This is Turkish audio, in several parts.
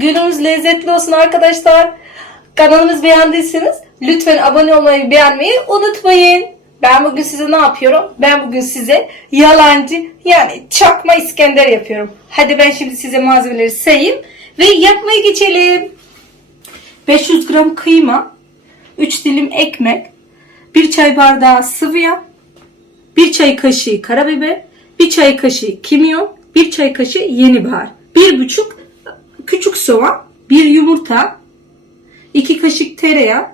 Günümüz lezzetli olsun arkadaşlar. Kanalımız beğendiyseniz lütfen abone olmayı, beğenmeyi unutmayın. Ben bugün size ne yapıyorum? Ben bugün size yalancı yani çakma İskender yapıyorum. Hadi ben şimdi size malzemeleri sayayım ve yapmaya geçelim. 500 gram kıyma, 3 dilim ekmek, 1 çay bardağı sıvı yağ, 1 çay kaşığı karabiber, 1 çay kaşığı kimyon, 1 çay kaşığı yeni bahar, 1,5 küçük soğan, 1 yumurta, 2 kaşık tereyağı,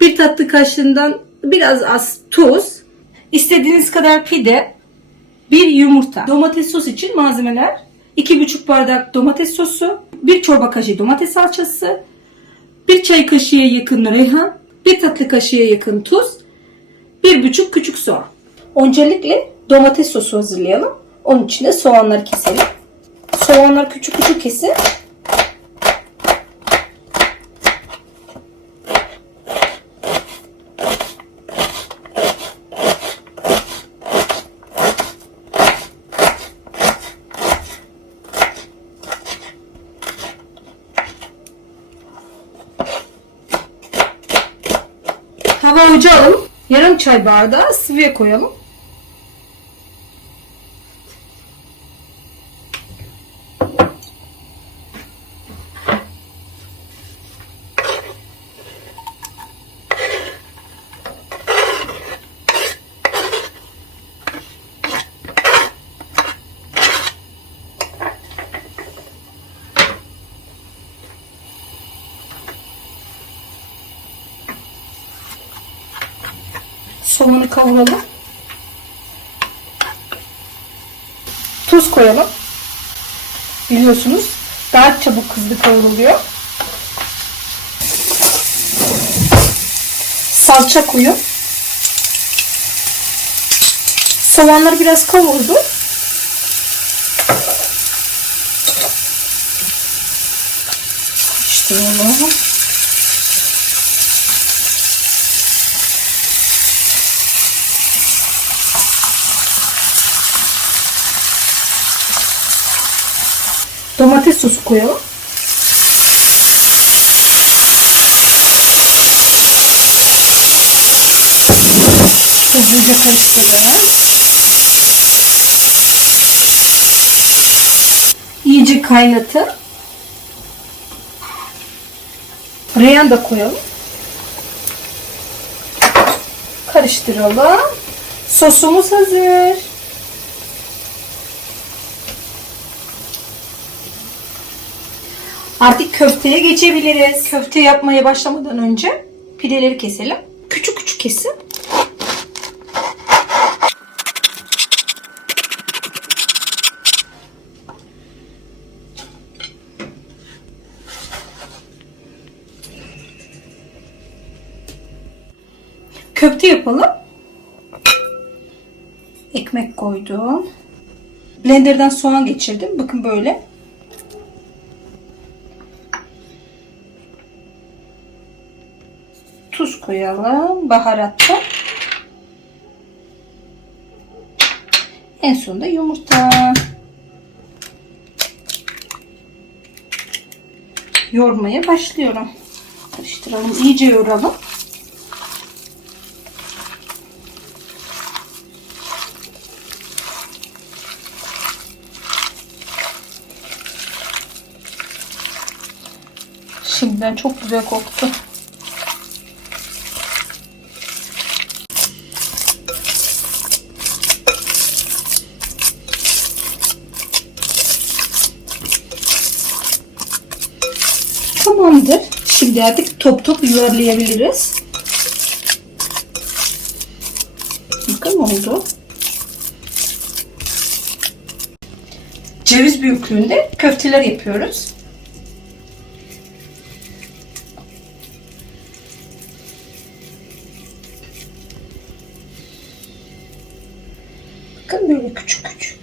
1 tatlı kaşığından biraz az tuz, istediğiniz kadar pide, 1 yumurta. Domates sos için malzemeler 2,5 bardak domates sosu, 1 çorba kaşığı domates salçası, 1 çay kaşığı yakın reyhan, 1 tatlı kaşığı yakın tuz, bir buçuk küçük soğan. Öncelikle domates sosu hazırlayalım. Onun için de soğanları keselim. Soğanlar küçük küçük kesin. Hava ocağı alalım. Yarım çay bardağı sıvıya koyalım. Soğanı kavuralım. Tuz koyalım. Biliyorsunuz daha çabuk hızlı kavruluyor. Salça koyun. Soğanlar biraz kavurdu. Karıştıralım. Domates sosu koyalım. Hızlıca karıştıralım. İyice kaynatın. Reyhan da koyalım. Karıştıralım. Sosumuz hazır. Artık köfteye geçebiliriz. Köfte yapmaya başlamadan önce pideleri keselim. Küçük küçük kesin. Köfte yapalım. Ekmek koydum. Blenderdan soğan geçirdim. Bakın böyle. Tuz koyalım. Baharatla. En sonunda yumurta. Yoğurmaya başlıyorum. Karıştıralım. iyice yoğuralım. Şimdiden çok güzel koktu. Tamamdır. Şimdi artık top top yuvarlayabiliriz. Bakın oldu. Ceviz büyüklüğünde köfteler yapıyoruz. Bakın böyle küçük küçük.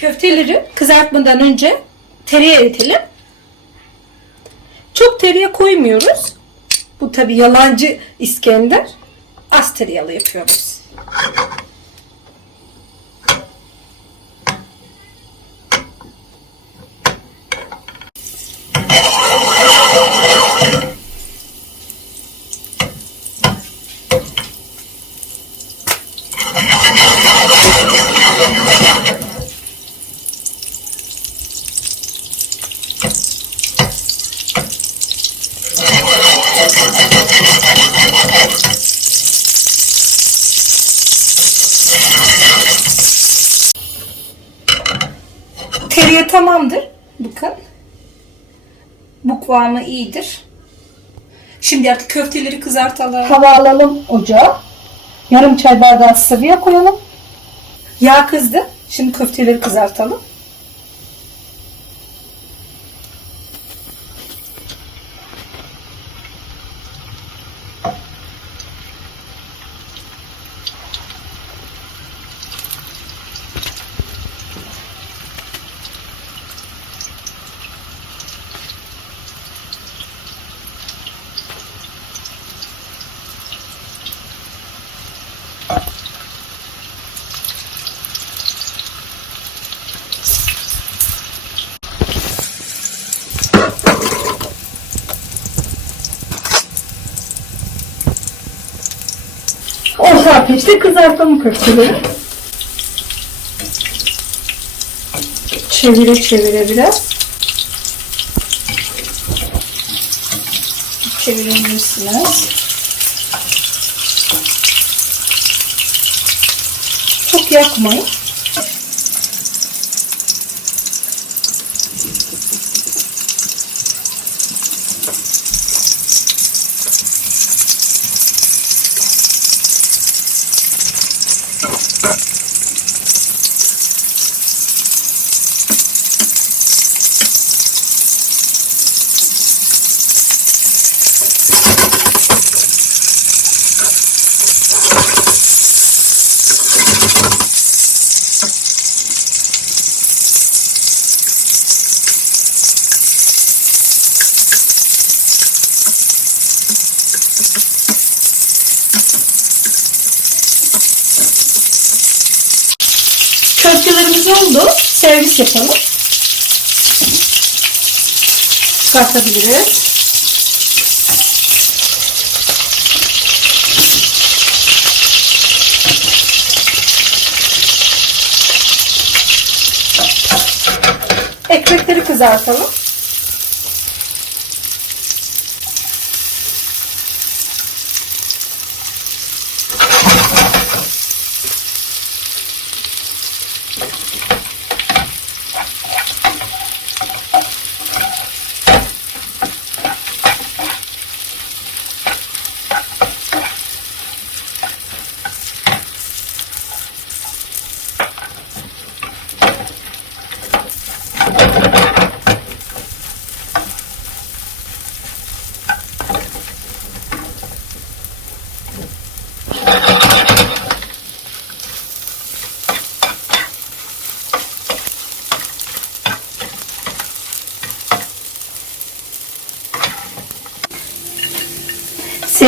Köfteleri kızartmadan önce tereyağı eritelim. Çok tereyağı koymuyoruz. Bu tabi yalancı İskender. Az tereyağlı yapıyoruz. Tereyağı tamamdır. Bakın. Bu kıvamı iyidir. Şimdi artık köfteleri kızartalım. Hava alalım ocağa. Yarım çay bardağı sıvı yağ koyalım. Yağ kızdı. Şimdi köfteleri kızartalım. Ateşte kızartalım köfteleri. Çevire çevire biraz. Çevirebilirsiniz. Çok yakmayın. Stop. Oldu. Servis yapalım. Çıkartabiliriz. Ekmekleri kızartalım.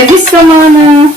Servis zamanı.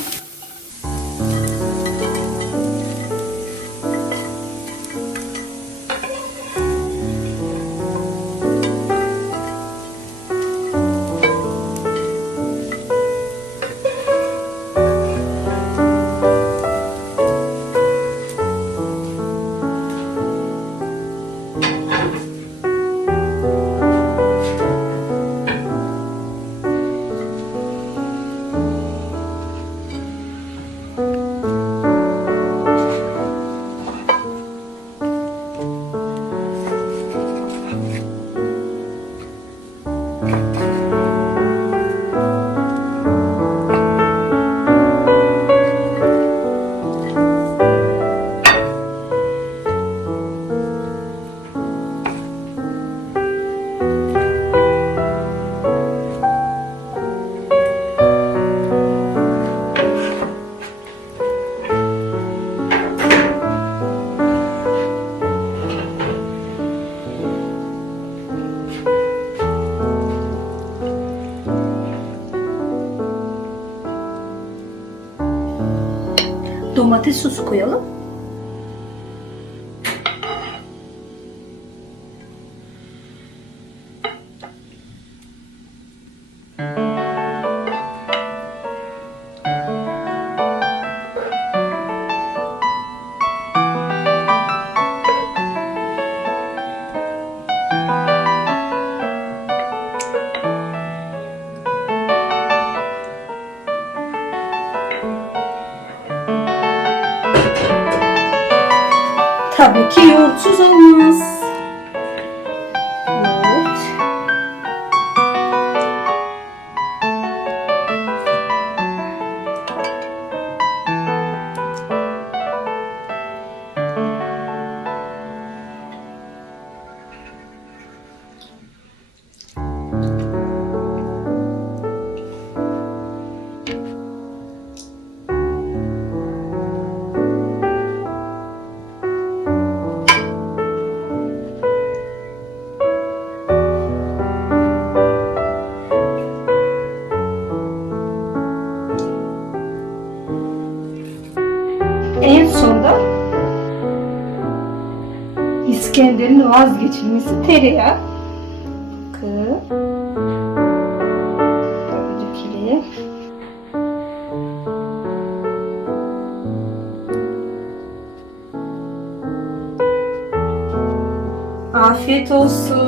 Domates sosu koyalım. 아, 몇 키요? 수정은 vazgeçilmesi tereyağı. Bakın. Böyle dökelim. Afiyet olsun.